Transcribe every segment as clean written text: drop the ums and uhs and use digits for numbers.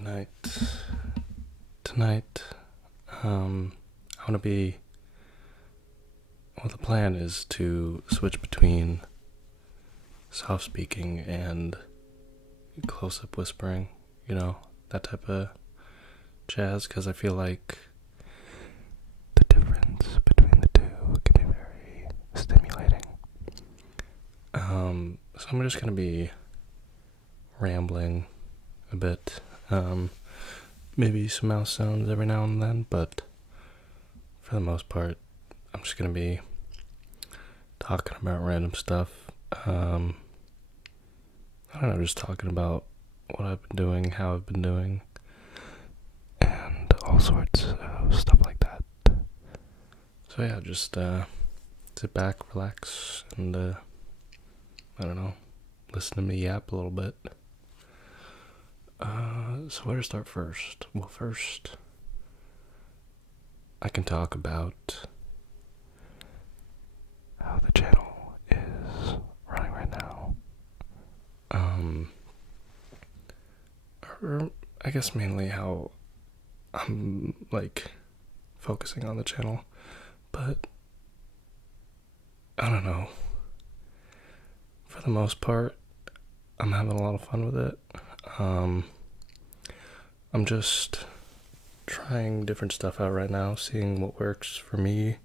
Good night. Tonight, I want to be. Well, the plan is to switch between soft speaking and close up whispering, that type of jazz, because I feel like the difference between the two can be very stimulating. So I'm just going to be rambling a bit. Maybe some mouse sounds every now and then, but for the most part, I'm just going to be talking about random stuff. I don't know, just talking about what I've been doing, how I've been doing, and all sorts of stuff like that. So yeah, just sit back, relax, and I don't know, listen to me yap a little bit. So where to start first? Well, first, I can talk about how the channel is running right now. Or I guess mainly how I'm focusing on the channel, but I don't know. For the most part, I'm having a lot of fun with it. I'm just trying different stuff out right now, seeing what works for me,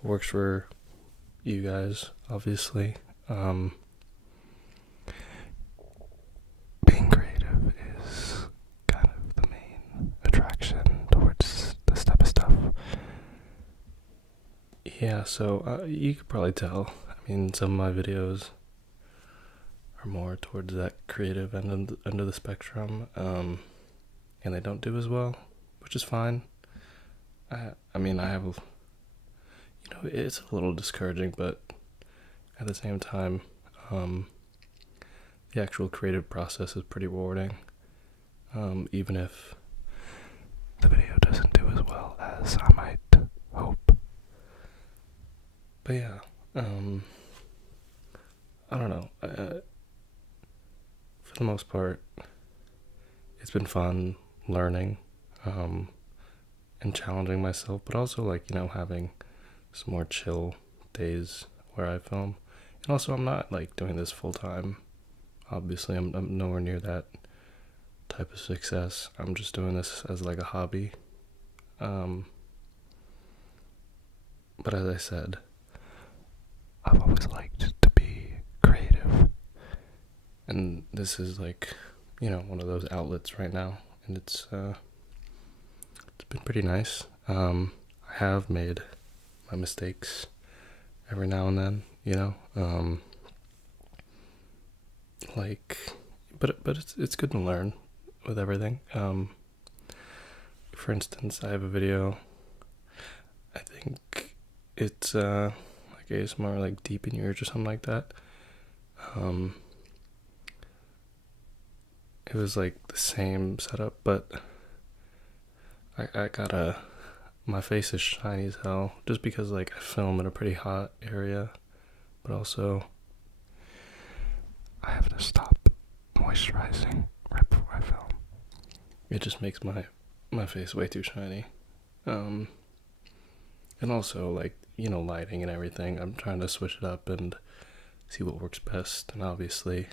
what works for you guys, obviously. Being creative is kind of the main attraction towards this type of stuff. Yeah, so you could probably tell. I mean, some of my videos are more towards that creative end of the spectrum, and they don't do as well, which is fine. I mean, I have, it's a little discouraging, but at the same time, the actual creative process is pretty rewarding, even if the video doesn't do as well as I might hope. But yeah, I don't know. For the most part, it's been fun learning and challenging myself, but also having some more chill days where I film. And also, I'm not doing this full time. Obviously, I'm nowhere near that type of success. I'm just doing this as a hobby. But as I said, I've always liked to be creative, and this is one of those outlets right now, and it's been pretty nice. I have made my mistakes every now and then, but it's good to learn with everything. For instance, I have a video. I think it's ASMR, deep in your ears or something like that. It was the same setup, but I got my face is shiny as hell, just because I film in a pretty hot area, but also I have to stop moisturizing right before I film. It just makes my face way too shiny. And also lighting and everything. I'm trying to switch it up and see what works best, and obviously,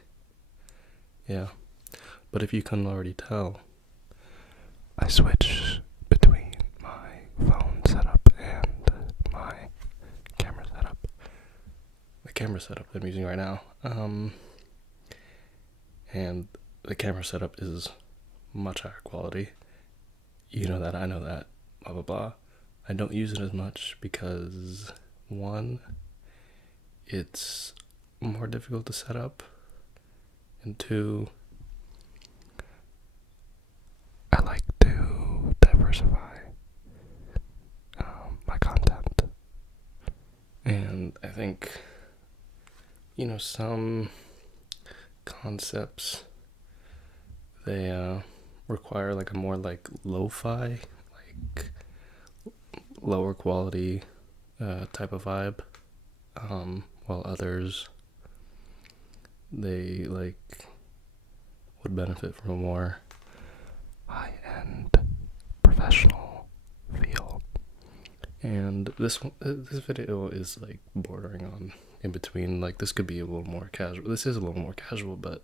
yeah. But if you couldn't already tell, I switch between my phone setup and my camera setup. The camera setup I'm using right now, and the camera setup is much higher quality. You know that, I know that, blah blah blah. I don't use it as much because, one, it's more difficult to set up, and two, I like to diversify my content. And I think, some concepts, they require a more lo-fi, lower quality type of vibe, while others, they would benefit from a more high-end professional feel. And this video is like bordering on in between. Like, this could be a little more casual. This is a little more casual, but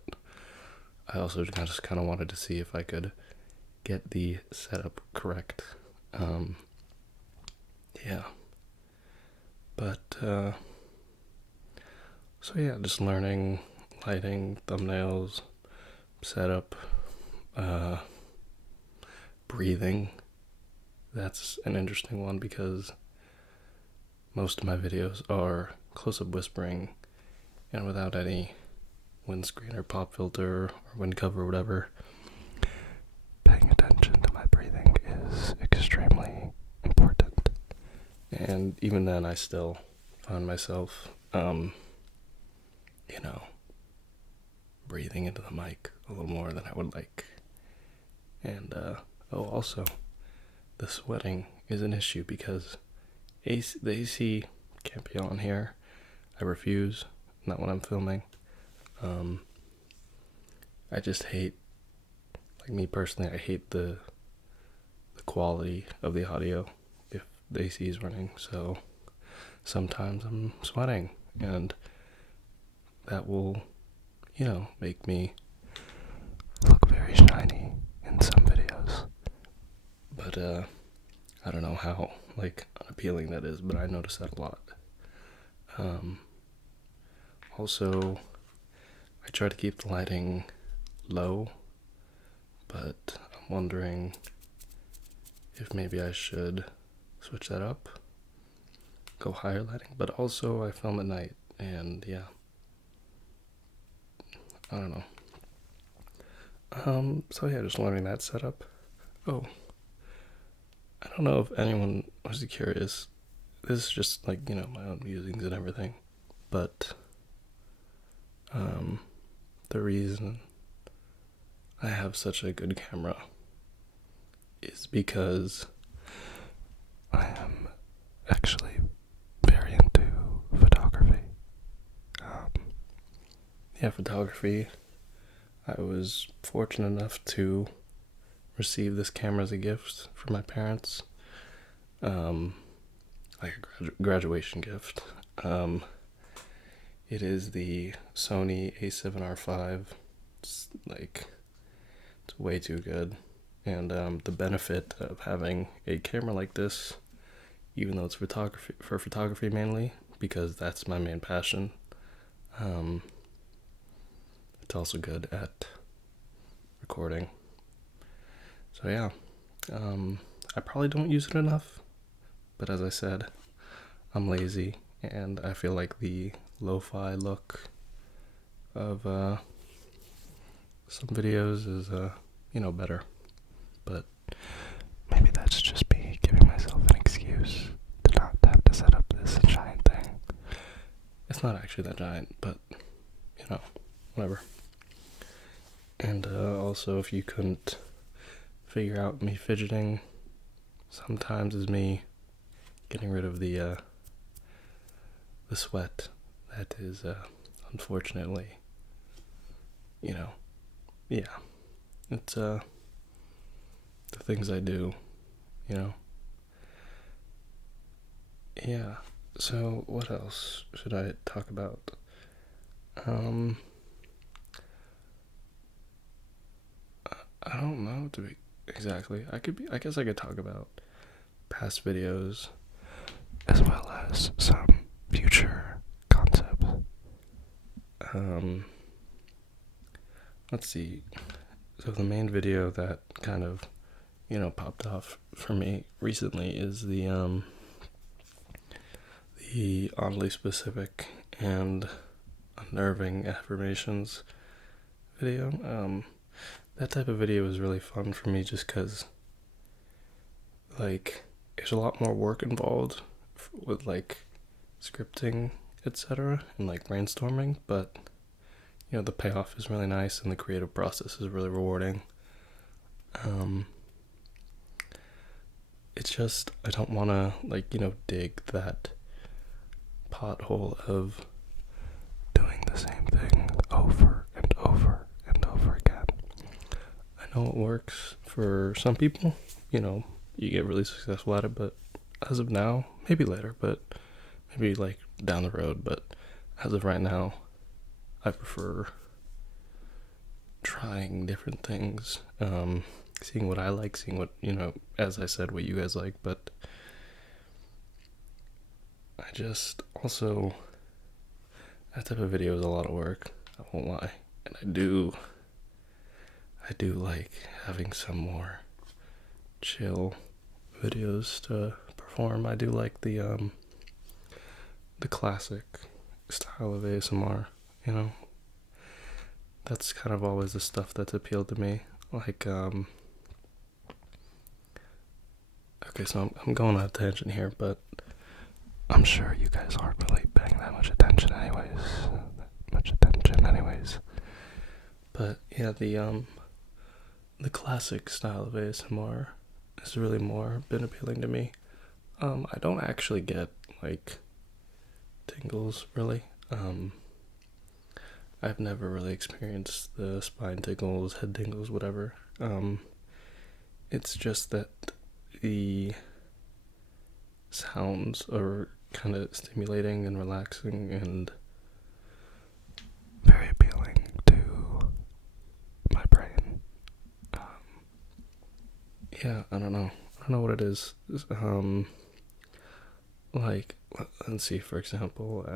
I also just kind of wanted to see if I could get the setup correct. Yeah. But so yeah, just learning lighting, thumbnails, setup, breathing. That's an interesting one because most of my videos are close-up whispering and without any windscreen or pop filter or wind cover or whatever. Paying attention to my breathing is extremely important. And even then, I still find myself, breathing into the mic a little more than I would like. And, also, the sweating is an issue because the AC can't be on here. I refuse, not when I'm filming. I just hate, like me personally, I hate the quality of the audio if the AC is running, so sometimes I'm sweating, and that will, make me look very shiny in some videos. But, I don't know how, unappealing that is, but I notice that a lot. Also, I try to keep the lighting low, but I'm wondering if maybe I should switch that up, go higher lighting, but also I film at night, and yeah, I don't know. So yeah, just learning that setup. Oh, I don't know if anyone was curious. This is just my own musings and everything, but the reason I have such a good camera is because I am actually very into photography. Photography. I was fortunate enough to receive this camera as a gift from my parents, like a graduation gift. It is the Sony A7R5. It's way too good. And the benefit of having a camera like this, even though it's for photography mainly, because that's my main passion, it's also good at recording. So yeah, I probably don't use it enough, but as I said, I'm lazy, and I feel like the lo-fi look of some videos is better. But maybe that's just me giving myself an excuse to not have to set up this giant thing. It's not actually that giant, but whatever. And also, if you couldn't figure out, me fidgeting sometimes is me getting rid of the sweat that is unfortunately, it's the things I do, yeah. So what else should I talk about? I don't know exactly. I guess I could talk about past videos as well as some future concepts. Let's see. So the main video that kind of, popped off for me recently is the oddly specific and unnerving affirmations video. That type of video is really fun for me just because, there's a lot more work involved with, scripting, etc., and, brainstorming, but, the payoff is really nice and the creative process is really rewarding. It's just, I don't want to, dig that pothole of doing the same thing over and over and over again. I know it works for some people, you get really successful at it, but as of now, maybe later, but maybe like down the road, but as of right now, I prefer trying different things, seeing what I like, seeing what, as I said, what you guys like, but I just also, that type of video is a lot of work, I won't lie, and I do like having some more chill videos to perform. I do like the classic style of ASMR, that's kind of always the stuff that's appealed to me. Like, okay, so I'm going on a tangent here, but I'm sure you guys aren't really paying that much attention anyways. But yeah, the classic style of ASMR has really more been appealing to me. I don't actually get like tingles really. I've never really experienced the spine tingles, head tingles, whatever. It's just that the sounds are kind of stimulating and relaxing and very appealing to my brain. Yeah, I don't know what it is. Like, let's see, for example,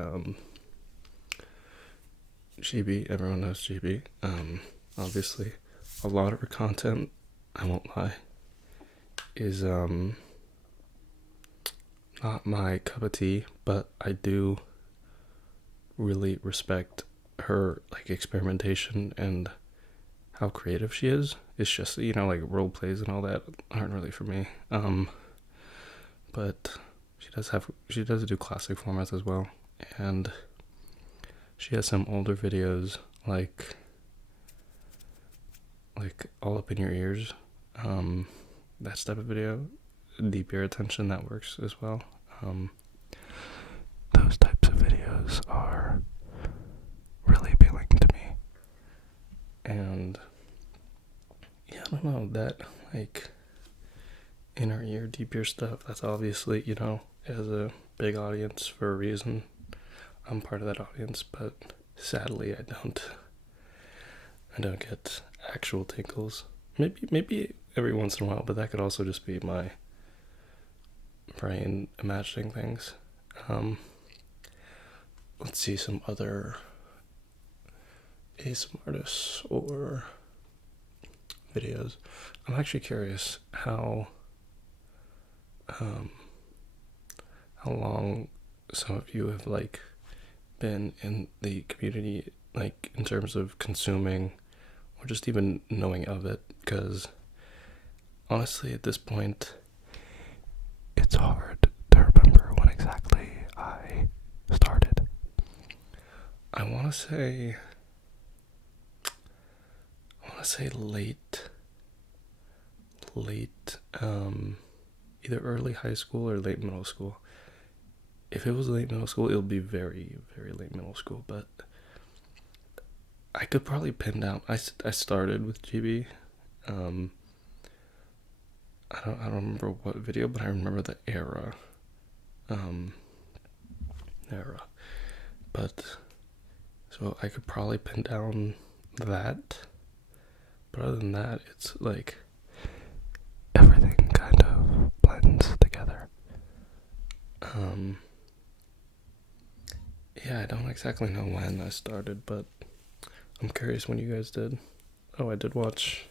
GB, everyone knows GB. Obviously, a lot of her content, I won't lie, is not my cup of tea, but I do really respect her like experimentation and how creative she is. It's just, like role plays and all that aren't really for me. But she does do classic formats as well, and she has some older videos like all up in your ears, that type of video, deep ear attention, that works as well. Those types of videos are really appealing to me, and yeah, I don't know, that like inner ear, deep ear stuff, that's obviously, has a big audience for a reason. I'm part of that audience, but sadly I don't get actual tingles. Maybe every once in a while, but that could also just be my brain imagining things. Let's see some other ASMR artists or videos. I'm actually curious how long some of you have like been in the community, like in terms of consuming or just even knowing of it, because honestly at this point it's hard to remember when exactly I started. I want to say late, either early high school or late middle school. If it was late middle school, it'll be very, very late middle school, but I could probably pin down. I started with GB. I don't remember what video, but I remember the era. But so I could probably pin down that. But other than that, it's like everything kind of blends together. Yeah, I don't exactly know when I started, but I'm curious when you guys did. Oh, I did watch,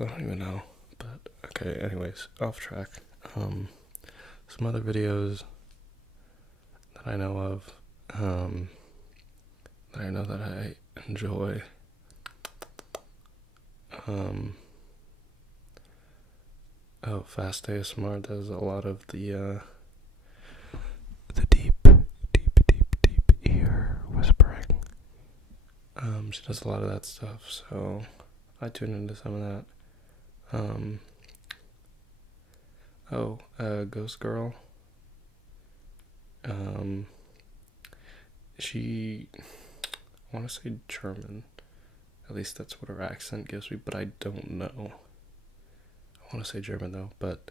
I don't even know, but okay, anyways, off track. Some other videos that I know of, that I know that I enjoy. Fast ASMR does a lot of the deep ear whispering. She does a lot of that stuff, so I tune into some of that. Ghost Girl. She, I want to say German, At least that's what her accent gives me, but I don't know. I want to say German though, but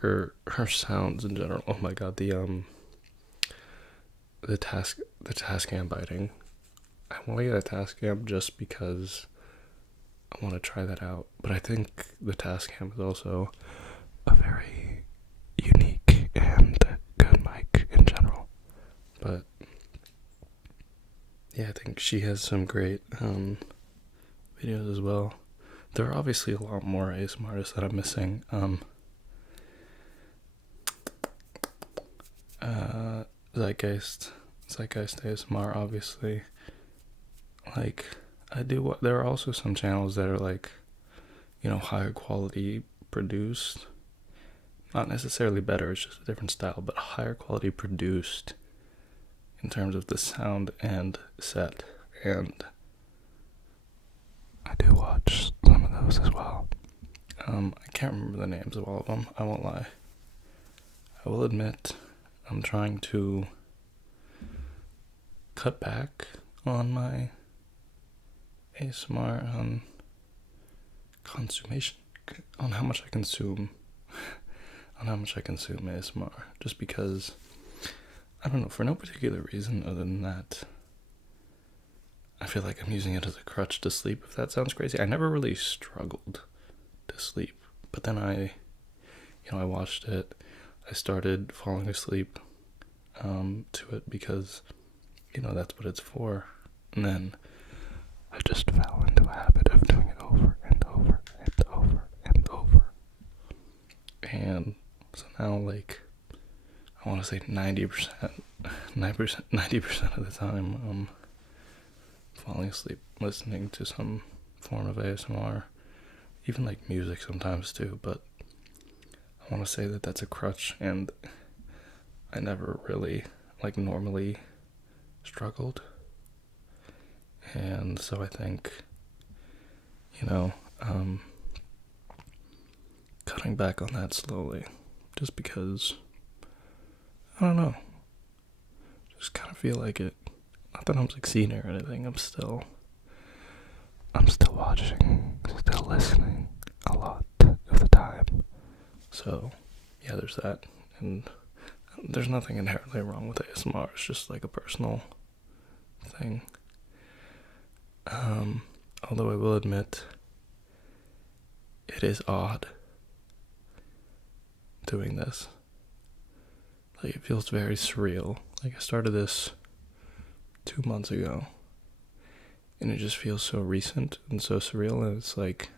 her sounds in general. Oh my god, the Tascam biting. I want to get a Tascam just because I want to try that out. But I think the Tascam is also a very unique and good mic in general. But yeah, I think she has some great videos as well. There are obviously a lot more ASMR artists that I'm missing. Zeitgeist ASMR, obviously. Like, there are also some channels that are like, higher quality produced. Not necessarily better, it's just a different style, but higher quality produced in terms of the sound and set. And I do watch some of those as well. I can't remember the names of all of them, I won't lie. I will admit, I'm trying to cut back on my ASMR consummation, on how much I consume ASMR, just because, I don't know, for no particular reason other than that I feel like I'm using it as a crutch to sleep, if that sounds crazy. I never really struggled to sleep, but then I watched it, I started falling asleep to it because, that's what it's for, and then I just fell into a habit of doing it over and over and over and over. And so now, like, I want to say 90% of the time, I'm falling asleep listening to some form of ASMR, even like music sometimes too, but I want to say that that's a crutch, and I never really, normally struggled. And so I think, cutting back on that slowly, just because, I don't know, just kind of feel like it. Not that I'm succeeding or anything, I'm still watching, still listening a lot of the time. So, yeah, there's that. And there's nothing inherently wrong with ASMR, it's just like a personal thing. Although I will admit, it is odd doing this. Like, it feels very surreal. Like, I started this 2 months ago, and it just feels so recent and so surreal, and it's like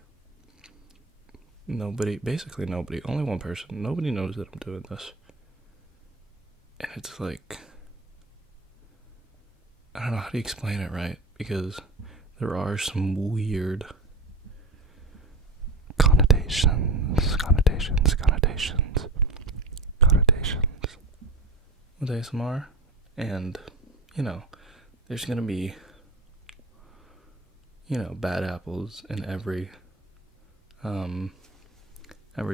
basically nobody, only one person, nobody knows that I'm doing this. And it's like, I don't know how to explain it right, because there are some weird connotations with ASMR, and there's gonna be bad apples in every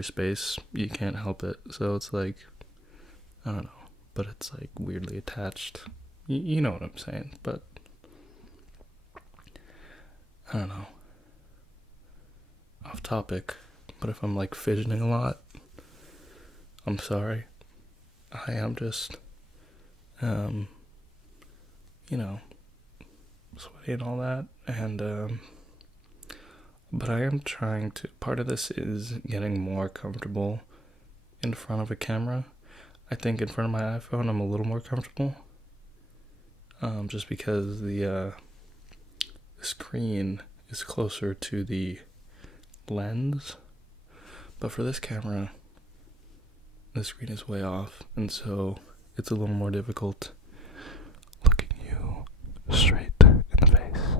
space. You can't help it. So it's like, I don't know, but it's like weirdly attached. You know what I'm saying, but I don't know. Off topic, but if I'm like fidgeting a lot, I'm sorry. I am just sweaty and all that, and but I am trying to, part of this is getting more comfortable in front of a camera. I think in front of my iPhone I'm a little more comfortable, just because the screen is closer to the lens, but for this camera the screen is way off, and so it's a little more difficult looking you straight in the face,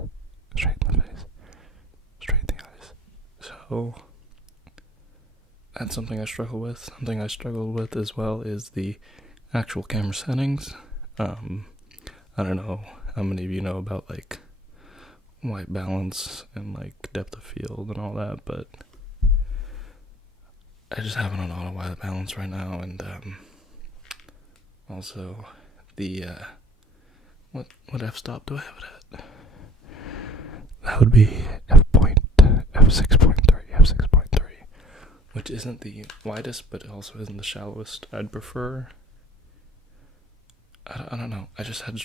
straight in the eyes. So that's something I struggle with. Something I struggle with as well is the actual camera settings. I don't know how many of you know about like white balance and like depth of field and all that, but I just have it on auto white balance right now, and also the what f-stop do I have it at? that would be f6.3, which isn't the widest, but it also isn't the shallowest. I'd prefer. I don't know. I just had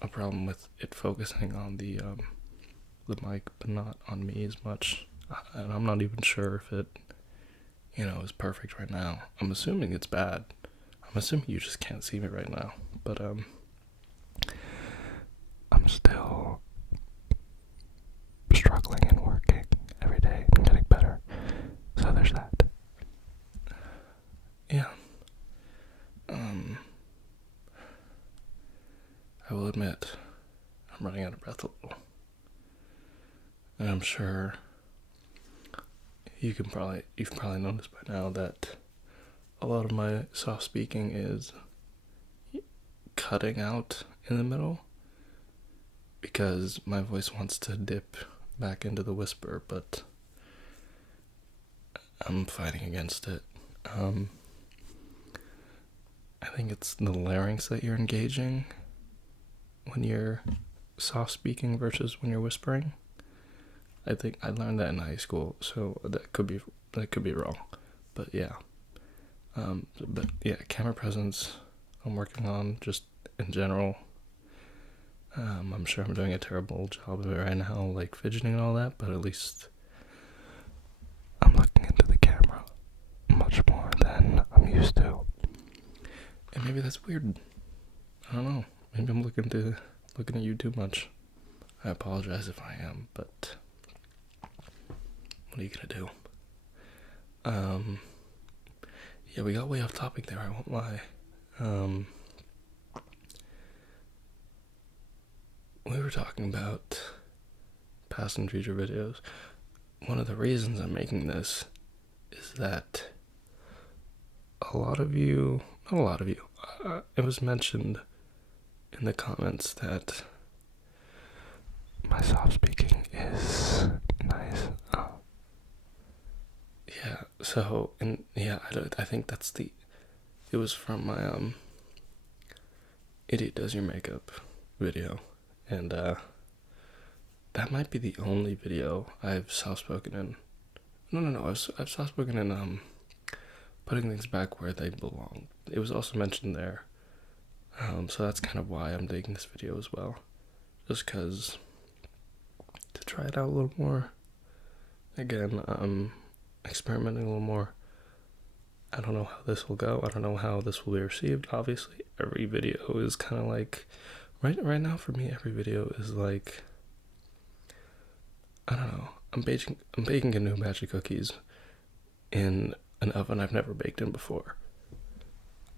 a problem with it focusing on the mic, but not on me as much. And I'm not even sure if it, is perfect right now. I'm assuming it's bad. I'm assuming you just can't see me right now. But I'm still struggling and working every day and getting better. So there's that. Yeah. I will admit, I'm running out of breath a little. And I'm sure you've probably noticed by now that a lot of my soft speaking is cutting out in the middle because my voice wants to dip back into the whisper, but I'm fighting against it. I think it's the larynx that you're engaging when you're soft speaking versus when you're whispering. I think I learned that in high school, so that could be wrong, but yeah. Camera presence I'm working on just in general. I'm sure I'm doing a terrible job of it right now, like fidgeting and all that, but at least I'm looking into the camera much more than I'm used to. And maybe that's weird. I don't know. Maybe I'm looking at you too much. I apologize if I am, but what are you gonna do? Yeah, we got way off topic there, I won't lie. We were talking about past and future videos. One of the reasons I'm making this is that not a lot of you, it was mentioned in the comments that my soft speaking is nice. Yeah, so, and yeah, I think it was from my, Idiot Does Your Makeup video, and, that might be the only video I've soft-spoken in. No, I've soft-spoken in, putting things back where they belong. It was also mentioned there, so that's kind of why I'm digging this video as well, just because, to try it out a little more. Again, experimenting a little more. I don't know how this will go. I don't know how this will be received. Obviously, every video is kind of like right now for me. Every video is like, I don't know. I'm baking a new batch of cookies in an oven I've never baked in before.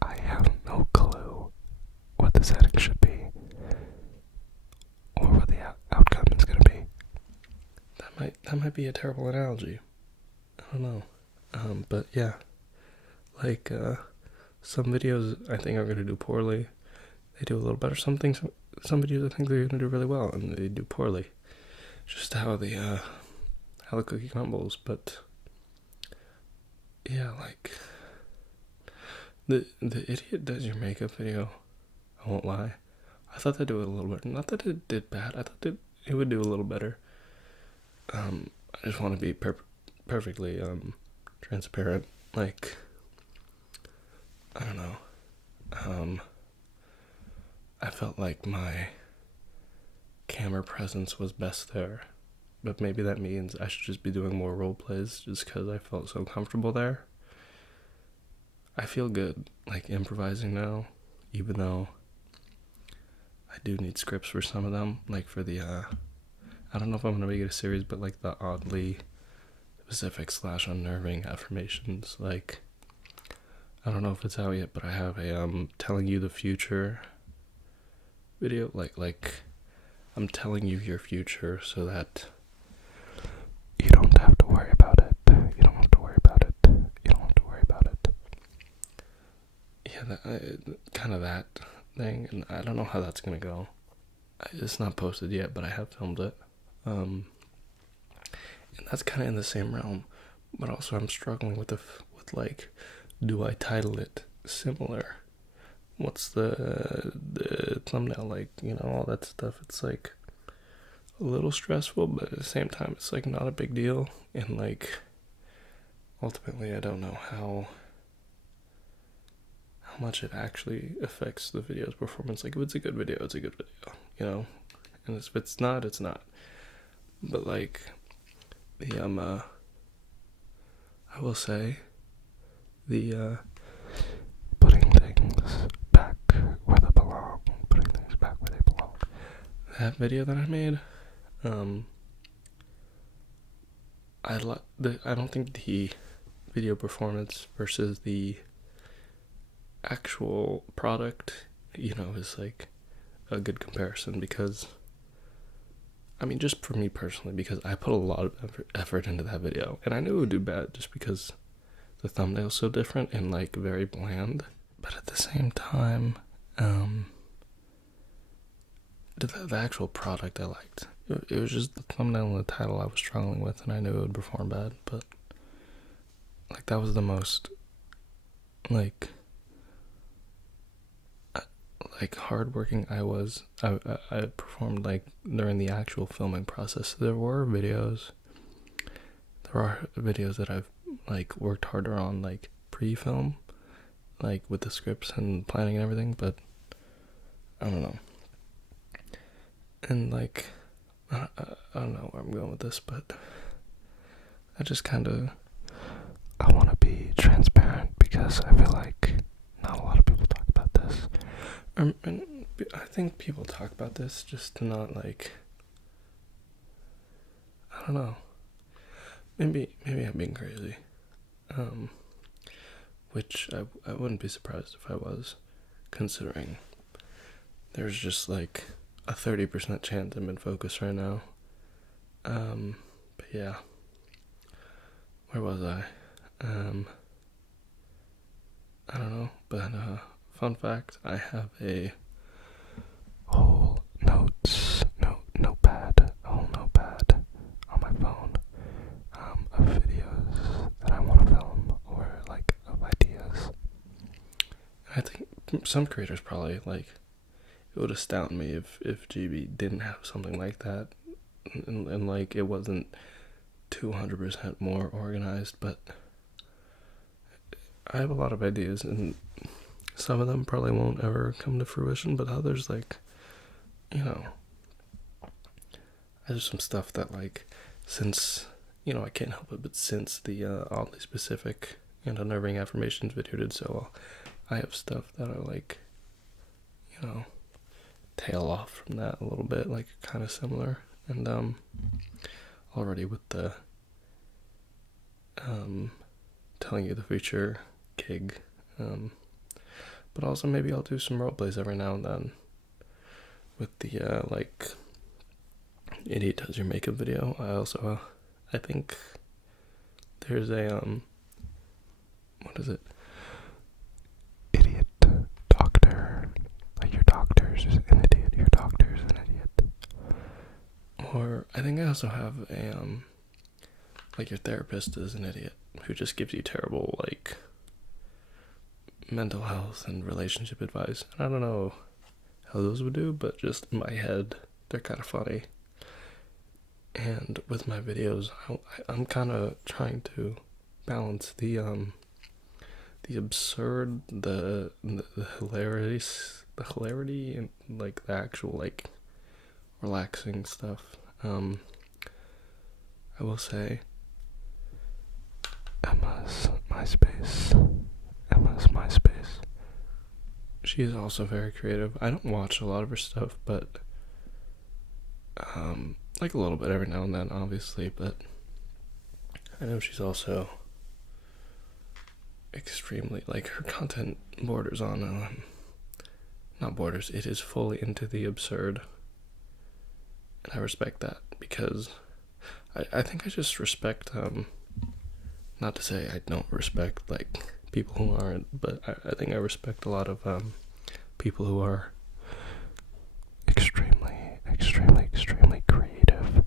I have no clue what the setting should be or what the outcome is going to be. That might be a terrible analogy. I don't know. But yeah, like, some videos I think are going to do poorly. They do a little better. Some videos I think they're going to do really well, and they do poorly. Just how the cookie crumbles. But yeah, like the Idiot Does Your Makeup video, I won't lie, I thought they'd do it a little better. Not that it did bad. I thought it would do a little better. I just want to be perfectly transparent. Like, I don't know. I felt like my camera presence was best there, but maybe that means I should just be doing more role plays just because I felt so comfortable there. I feel good, like, improvising now, even though I do need scripts for some of them, like for the, I don't know if I'm gonna make it a series, but like the oddly specific / unnerving affirmations, like, I don't know if it's out yet, but I have a, telling you the future video, like, I'm telling you your future so that you don't have to worry about it. You don't have to worry about it. You don't have to worry about it. Yeah, kind of that thing, and I don't know how that's gonna go. It's not posted yet, but I have filmed it. And that's kind of in the same realm, but also I'm struggling with like, do I title it similar? What's the thumbnail, like, all that stuff. It's like, a little stressful, but at the same time, it's like not a big deal. And like, ultimately, I don't know how much it actually affects the video's performance. Like, if it's a good video, it's a good video, you know? And if it's not, it's not. But like, the, I will say, the, putting things back where they belong, that video that I made, I don't think the video performance versus the actual product, is like a good comparison, because I mean, just for me personally, because I put a lot of effort into that video, and I knew it would do bad just because the thumbnail's so different and like very bland. But at the same time, the actual product I liked. It was just the thumbnail and the title I was struggling with, and I knew it would perform bad. But like, that was the most like hardworking I was. I performed like during the actual filming process. There are videos that I've like worked harder on, like pre-film, like with the scripts and planning and everything, but I don't know. And like, I don't know where I'm going with this, but I want to be transparent, because I feel like not a lot of people talk about this. And I think people talk about this just to not, like, I don't know. Maybe I'm being crazy. Which I wouldn't be surprised if I was, considering there's just like a 30% chance I'm in focus right now. But yeah. Where was I? I don't know, but fun fact, I have a whole notepad on my phone, of videos that I want to film, or like of ideas. I think some creators probably, like, it would astound me if GB didn't have something like that, and like, it wasn't 200% more organized, but I have a lot of ideas, and some of them probably won't ever come to fruition, but others, like, there's some stuff that, like, since, I can't help it, but since the oddly specific and unnerving affirmations video did so well, I have stuff that are, like, tail off from that a little bit, like, kind of similar, and already with the telling you the future gig, but also maybe I'll do some roleplays every now and then with the like, Idiot Does Your Makeup video. I also I think there's a what is it, idiot doctor, like your doctor's an idiot, your doctor's an idiot. Or I think I also have a like, your therapist is an idiot who just gives you terrible, like, mental health and relationship advice. And I don't know how those would do, but just in my head, they're kind of funny. And with my videos, I'm kind of trying to balance the absurd, the hilarity, and like the actual, like, relaxing stuff. I will say, Emma's MySpace. She is also very creative. I don't watch a lot of her stuff, but like, a little bit every now and then, obviously, but I know she's also extremely, like, her content borders on not borders, it is fully into the absurd, and I respect that, because I think I just respect, not to say I don't respect, like, people who aren't, but I think I respect a lot of people who are extremely creative,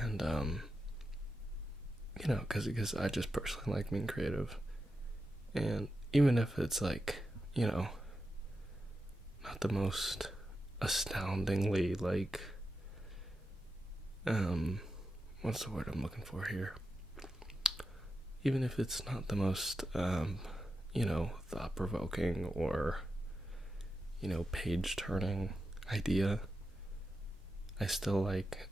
and because I just personally like being creative, and even if it's, like, not the most astoundingly, like, what's the word I'm looking for here? Even if it's not the most, thought-provoking or, page-turning idea, I still like,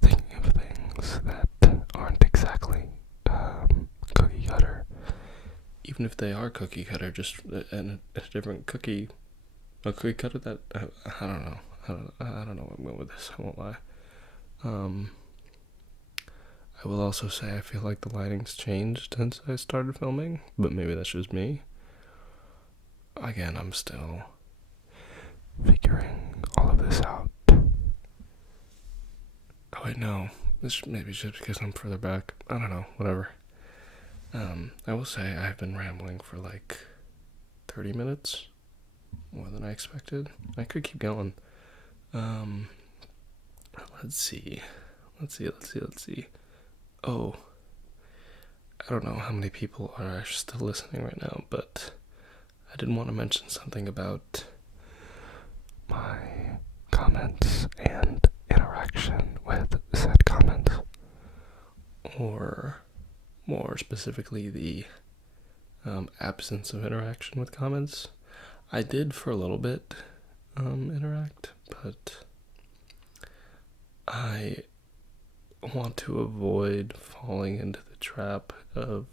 thinking of things that aren't exactly, cookie cutter. Even if they are cookie cutter, just a different cookie, a cookie cutter that, I don't know. I don't know where I'm going with this, I won't lie. I will also say I feel like the lighting's changed since I started filming, but maybe that's just me. Again, I'm still figuring all of this out. Oh wait, no. This maybe just because I'm further back. I don't know, whatever. I will say I've been rambling for like 30 minutes, more than I expected. I could keep going. Let's see. Oh, I don't know how many people are actually still listening right now, but I did want to mention something about my comments and interaction with said comments, or more specifically the absence of interaction with comments. I did for a little bit interact, but I want to avoid falling into the trap of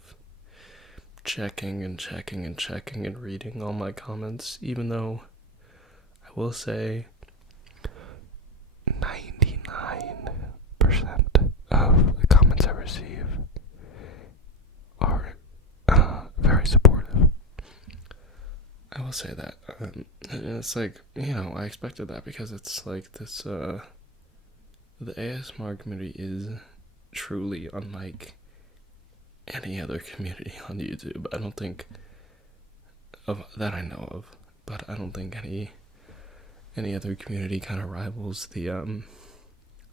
checking and reading all my comments, even though I will say 99% of the comments I receive are very supportive. I will say that. And it's like, I expected that because it's like this, the ASMR community is truly unlike any other community on YouTube. I don't think of that I know of, but I don't think any other community kind of rivals the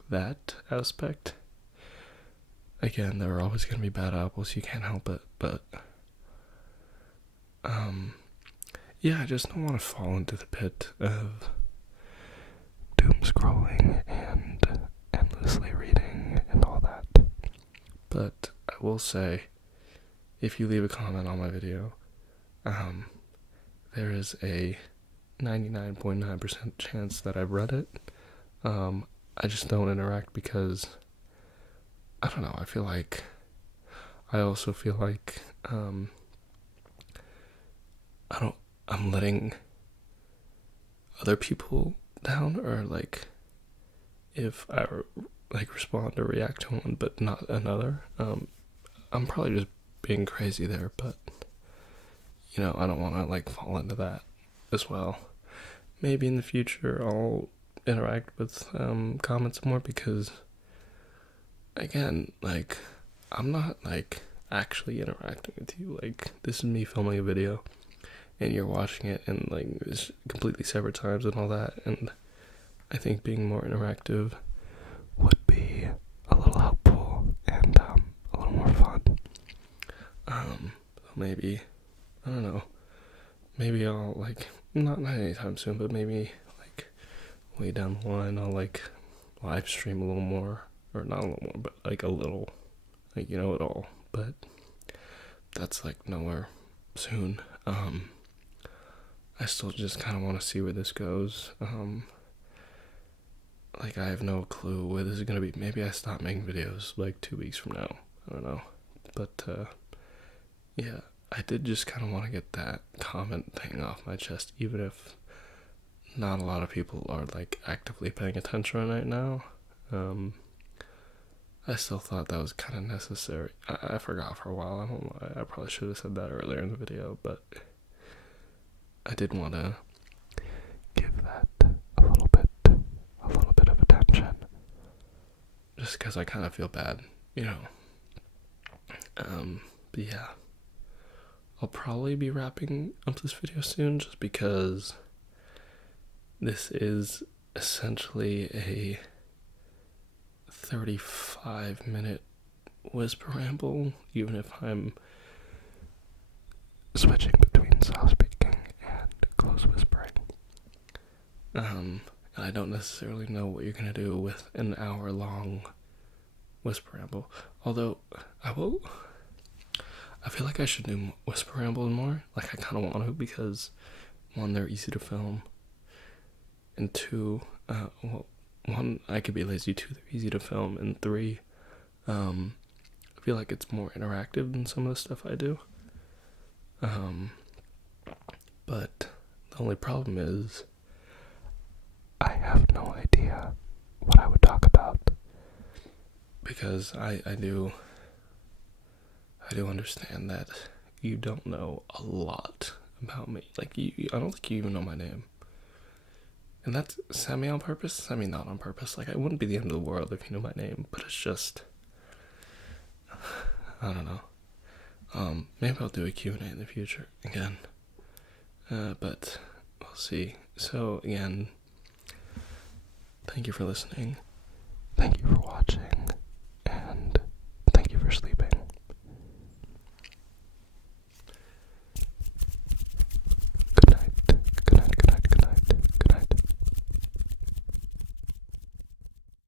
that aspect. Again, there are always going to be bad apples, you can't help it, but yeah, I just don't want to fall into the pit of doom scrolling and endlessly reading and all that. But I will say, if you leave a comment on my video, there is a 99.9% chance that I've read it. I just don't interact because, I don't know, I also feel like, I'm letting other people down, or like, if I respond or react to one but not another, I'm probably just being crazy there, but I don't want to fall into that as well. Maybe in the future I'll interact with comments more, because again, I'm not actually interacting with you. This is me filming a video and you're watching it, and it's completely separate times and all that, and I think being more interactive would be a little helpful and a little more fun. Maybe, I don't know, maybe I'll not anytime soon, but maybe way down the line I'll live stream a little more, or not a little more, but a little, it all, but that's nowhere soon. I still just kind of want to see where this goes. I have no clue where this is gonna be. Maybe I stop making videos 2 weeks from now. I don't know. But yeah, I did just kind of want to get that comment thing off my chest, even if not a lot of people are actively paying attention right now. I still thought that was kind of necessary. I forgot for a while. I don't know. I probably should have said that earlier in the video, but I did want to give that a little bit of attention, just because I kind of feel bad, But yeah, I'll probably be wrapping up this video soon, just because this is essentially a 35-minute whisper ramble, even if I'm switching between soft speaking and close whispering. and I don't necessarily know what you're gonna do with an hour-long whisper ramble. Although, I feel like I should do whisper rambles more. Like, I kind of want to, because one, they're easy to film, and two, one, I could be lazy, two, they're easy to film, and three, I feel like it's more interactive than some of the stuff I do. But the only problem is, I have no idea what I would talk about. Because I do understand that you don't know a lot about me. Like, I don't think you even know my name. And that's semi on purpose, semi not on purpose. Like, it wouldn't be the end of the world if you knew my name, but it's just, I don't know. Maybe I'll do a Q&A in the future again. But we'll see. So again, thank you for listening. Thank you for watching.